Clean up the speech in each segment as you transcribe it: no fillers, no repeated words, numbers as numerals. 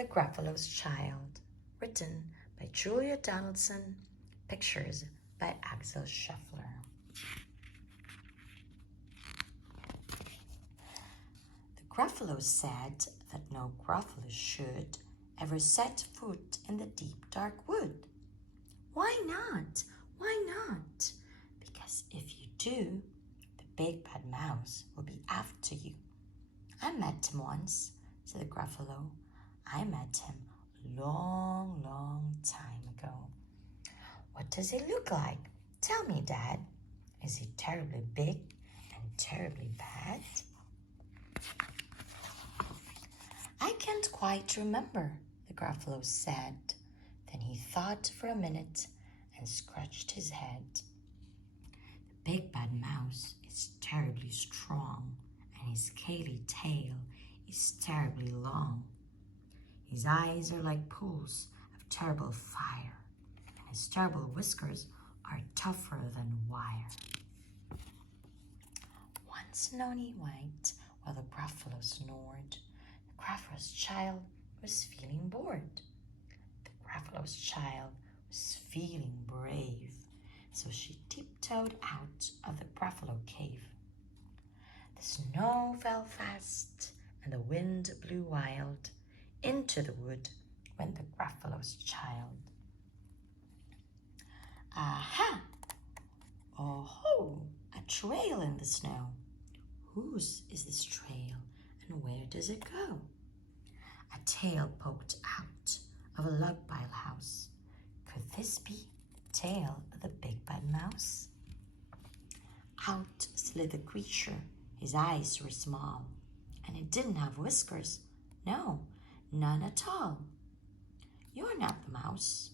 The Gruffalo's Child, written by Julia Donaldson, pictures by Axel Scheffler. The Gruffalo said that no Gruffalo should ever set foot in the deep dark wood. Why not? Why not? Because if you do, the big bad mouse will be after you. I met him once, said the Gruffalo. I met him a long, long time ago. What does he look like? Tell me, Dad. Is he terribly big and terribly bad? I can't quite remember, the Gruffalo said. Then he thought for a minute and scratched his head. The big bad mouse is terribly strong, and his scaly tail is terribly long. His eyes are like pools of terrible fire, and his terrible whiskers are tougher than wire. One snowy night, while the Gruffalo snored, the Gruffalo's child was feeling bored. The Gruffalo's child was feeling brave, so she tiptoed out of the Gruffalo cave. The snow fell fast, and the wind blew wild. Into the wood went the Gruffalo's child. Aha! Oh ho! A trail in the snow. Whose is this trail, and where does it go? A tail poked out of a log pile house. Could this be the tail of the big bad mouse? Out slid the creature. His eyes were small, and it didn't have whiskers. No, none at all. You're not the mouse.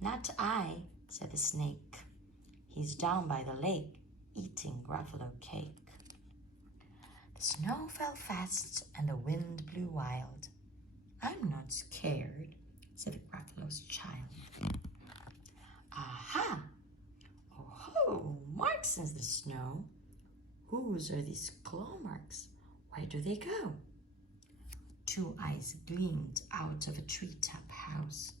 Not I, said the snake. He's down by the lake, eating Gruffalo cake. The snow fell fast, and the wind blew wild. I'm not scared, said the Gruffalo's child. Aha! Oh ho! Marks in the snow. Whose are these claw marks? Where do they go? Two eyes gleamed out of a treetop house.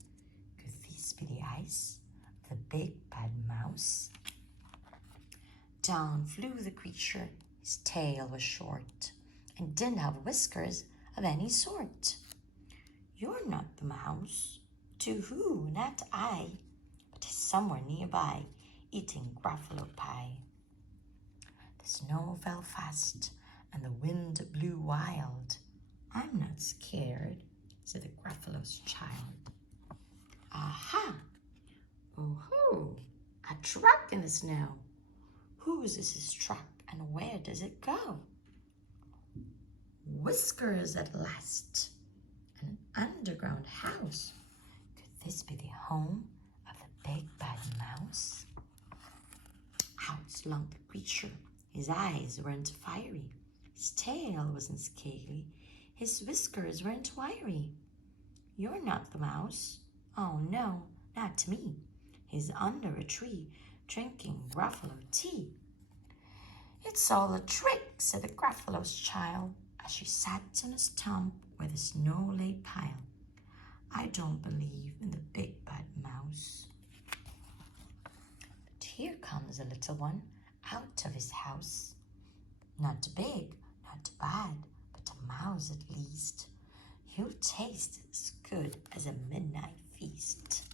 Could these be the eyes of the big bad mouse? Down flew the creature. His tail was short and didn't have whiskers of any sort. You're not the mouse. To who? Not I, but he's somewhere nearby, eating Gruffalo pie. The snow fell fast, and the wind blew wild. I'm not scared, said the Gruffalo's child. Aha! Oh ho! A truck in the snow. Whose is this truck, and where does it go? Whiskers at last. An underground house. Could this be the home of the big bad mouse? Out slunk the creature. His eyes weren't fiery. His tail wasn't scaly. His whiskers weren't wiry. You're not the mouse. Oh no, not me. He's under a tree, drinking Gruffalo tea. It's all a trick, said the Gruffalo's child, as she sat on a stump where the snow lay piled. I don't believe in the big bad mouse. But here comes a little one out of his house. Not big, not bad, but a mouse at least. He'll taste as good as a midnight feast.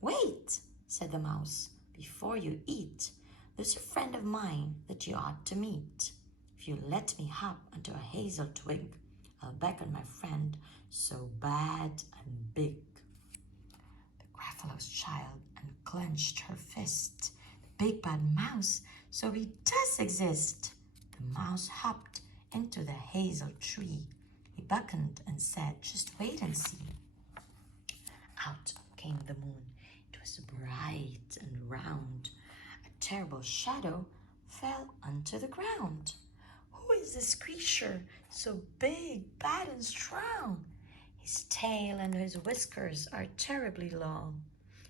Wait, said the mouse, before you eat, there's a friend of mine that you ought to meet. If you let me hop onto a hazel twig, I'll beckon my friend so bad and big. The Gruffalo's child unclenched her fist. The big bad mouse, so he does exist. The mouse hopped into the hazel tree. He beckoned and said, just wait and see. Out came the moon. It was bright and round. A terrible shadow fell onto the ground. Who is this creature so big, bad, and strong? His tail and his whiskers are terribly long.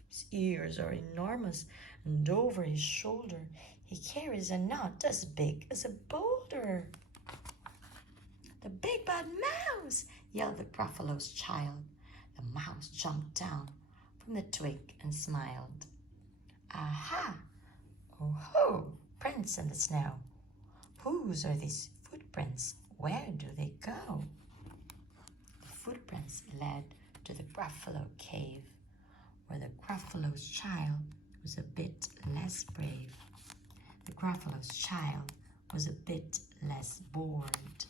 His ears are enormous, and over his shoulder he carries a nut as big as a boulder. The big bad mouse! Yelled the Gruffalo's child. The mouse jumped down from the twig and smiled. Aha! Oh ho! Prints in the snow. Whose are these footprints? Where do they go? The footprints led to the Gruffalo cave, where the Gruffalo's child was a bit less brave. The Gruffalo's child was a bit less bored.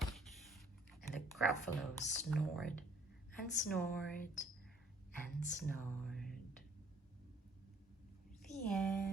And the Gruffalo snored and snored and snored. The end.